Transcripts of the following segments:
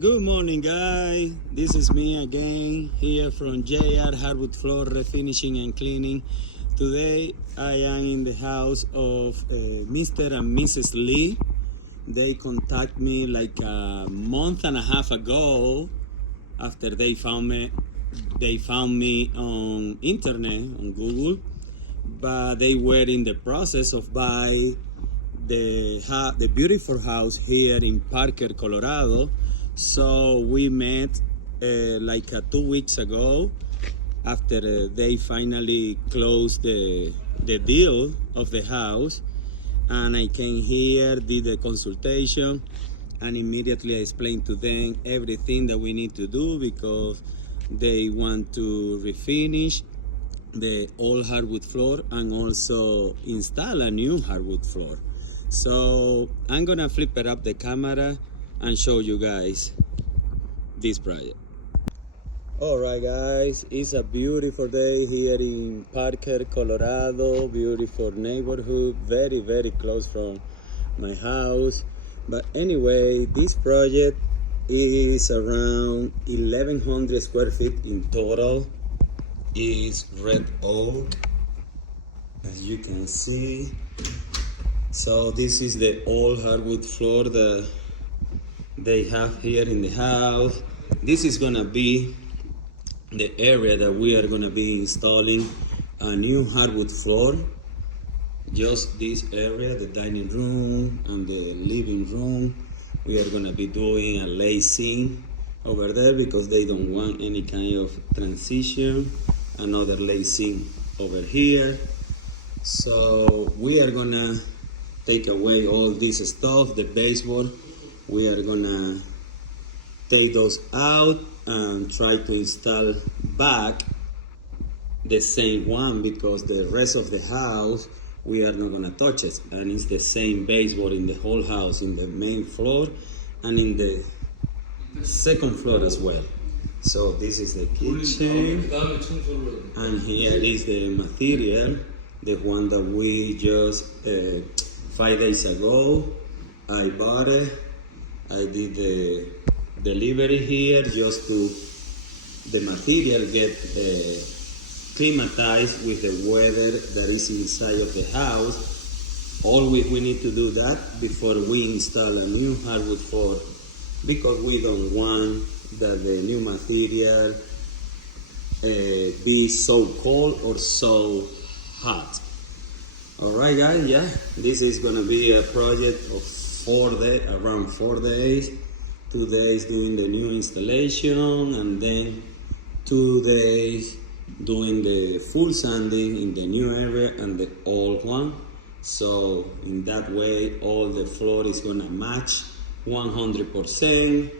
Good morning, guys. This is me again here from JR Hardwood Floor Refinishing and Cleaning. Today I am in the house of Mr. and Mrs. Lee. They contacted me like a month and a half ago after they found me. They found me on internet on Google, but they were in the process of buying the beautiful house here in Parker, Colorado. So we met like 2 weeks ago after they finally closed the deal of the house, and I came here, did the consultation, and immediately I explained to them everything that we need to do because they want to refinish the old hardwood floor and also install a new hardwood floor. So I'm gonna flip it up the camera and show you guys this project. All right, guys, it's a beautiful day here in Parker, Colorado. Beautiful neighborhood, very close from my house. But anyway, this project is around 1,100 square feet in total. Is red oak, as you can see. So this is the old hardwood floor that they have here in the house. This is gonna be the area that we are gonna be installing a new hardwood floor. Just this area, the dining room and the living room. We are gonna be doing a lacing over there because they don't want any kind of transition. Another lacing over here. So we are gonna take away all this stuff, the baseboard. We are gonna take those out and try to install back the same one because the rest of the house we are not gonna touch it, and it's the same baseboard in the whole house, in the main floor and in the second floor as well. So this is the kitchen, and here is the material, the one that we just 5 days ago I bought it. I did the delivery here just to the material get climatized with the weather that is inside of the house. Always we need to do that before we install a new hardwood floor because we don't want that the new material be so cold or so hot. All right, guys, yeah, this is gonna be a project of around 4 days. 2 days doing the new installation and then 2 days doing the full sanding in the new area and the old one. So in that way, all the floor is gonna match 100%.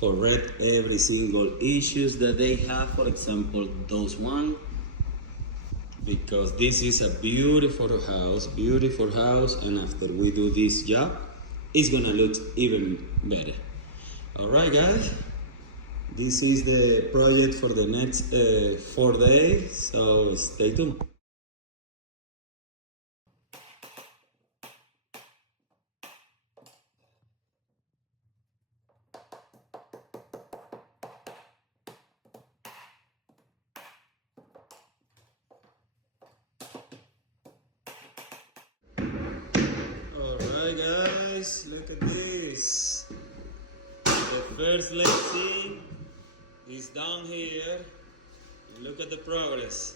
Correct every single issues that they have, for example those one, because this is a beautiful house, and after we do this job it's gonna look even better. All right, guys, this is the project for the next 4 days, so stay tuned. Alright, guys, look at this. The first lacing is down here. Look at the progress.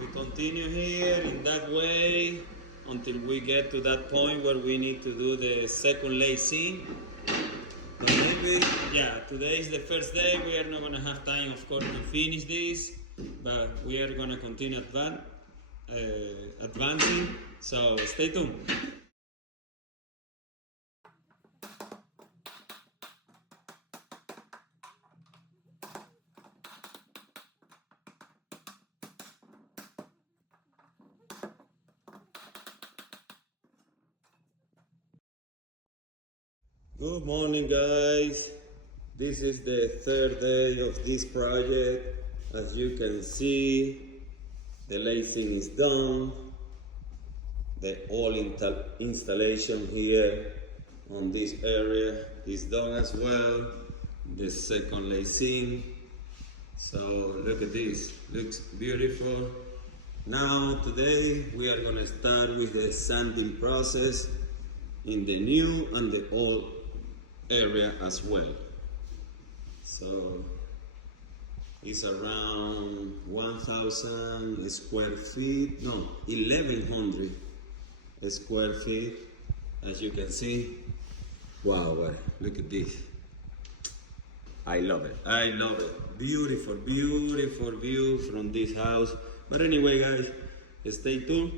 We continue here in that way until we get to that point where we need to do the second lacing. Maybe, yeah, today is the first day. We are not going to have time, of course, to finish this, but we are going to continue advancing, so stay tuned. Good morning, guys. This is the third day of this project. As you can see, the lacing is done. The all installation here on this area is done as well. The second lacing. So look at this, looks beautiful. Now today we are gonna start with the sanding process in the new and the old area as well. So it's around 1,000 square feet, no, 1,100 square feet, as you can see. Wow, look at this. I love it. I love it. Beautiful, beautiful view from this house. But anyway, guys, stay tuned.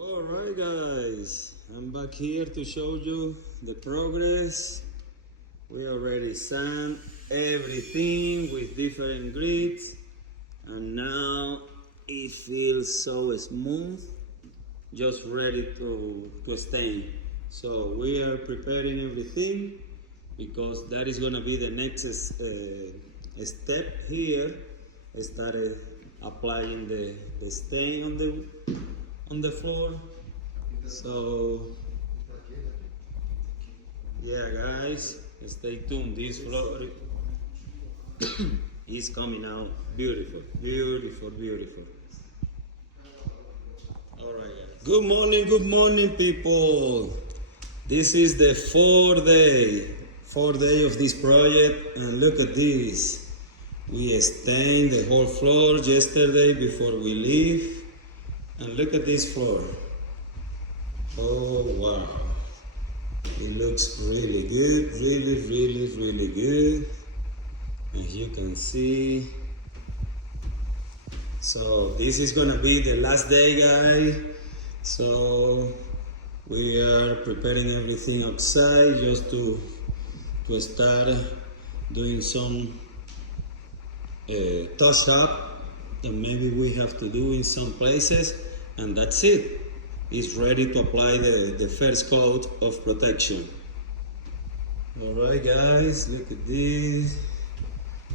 Alright guys, I'm back here to show you the progress. We already sand everything with different grits and now it feels so smooth, just ready to stain. So we are preparing everything because that is going to be the next step here. Started applying the stain on the floor. So yeah guys, stay tuned. This floor is coming out beautiful, beautiful, beautiful. All right guys. Good morning people. This is the fourth day of this project, and look at this. We stained the whole floor yesterday before we leave. And look at this floor. Oh wow. It looks really good, really good. As you can see. So this is gonna be the last day, guys. So we are preparing everything outside just to start doing some touch up that maybe we have to do in some places. And that's it. It's ready to apply the first coat of protection. Alright guys, look at this.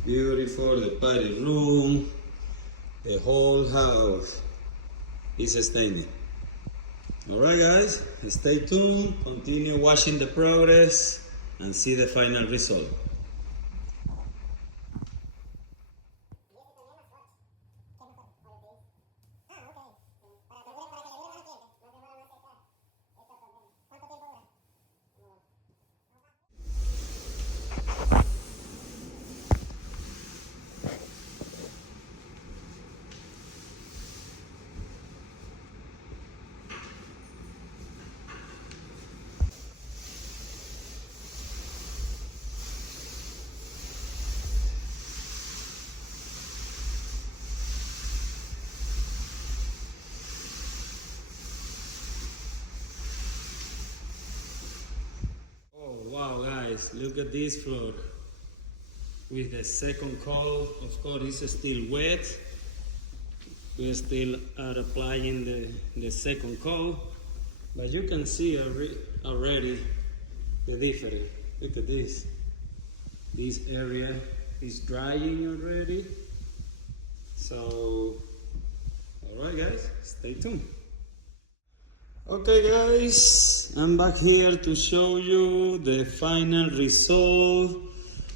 Beautiful, the party room. The whole house is stained. Alright guys, stay tuned, continue watching the progress and see the final result. Wow guys, look at this floor. With the second coat, of course it's still wet. We still are applying the second coat, but you can see already the difference. Look at this. This area is drying already. So, alright guys, stay tuned. Okay guys, I'm back here to show you the final result.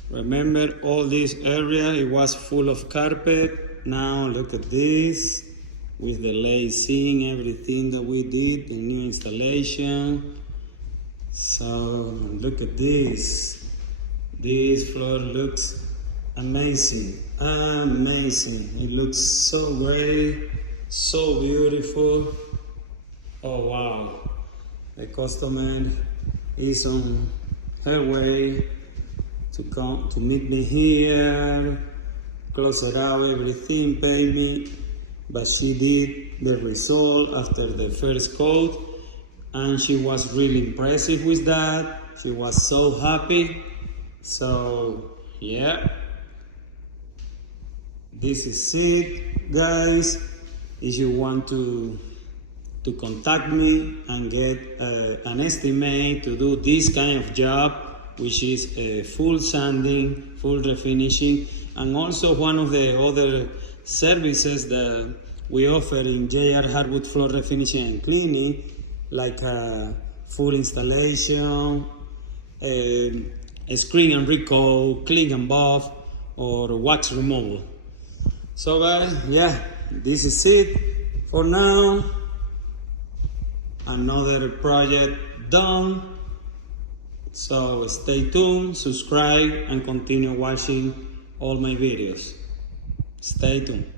Remember all this area, it was full of carpet. Now look at this, with the lacing, everything that we did, the new installation. So look at this. This floor looks amazing, amazing. It looks so great, so beautiful. Oh wow, the customer is on her way to come to meet me here, close it out, everything, pay me, but she did the result after the first coat and she was really impressive with that. She was so happy. So yeah, This is it, guys. If you want to contact me and get an estimate to do this kind of job, which is full sanding, full refinishing, and also one of the other services that we offer in JR Hardwood Floor Refinishing and Cleaning, like full installation, a screen and recoat, clean and buff, or wax removal. So guys, yeah, this is it for now. Another project done. So stay tuned, subscribe, and continue watching all my videos. Stay tuned.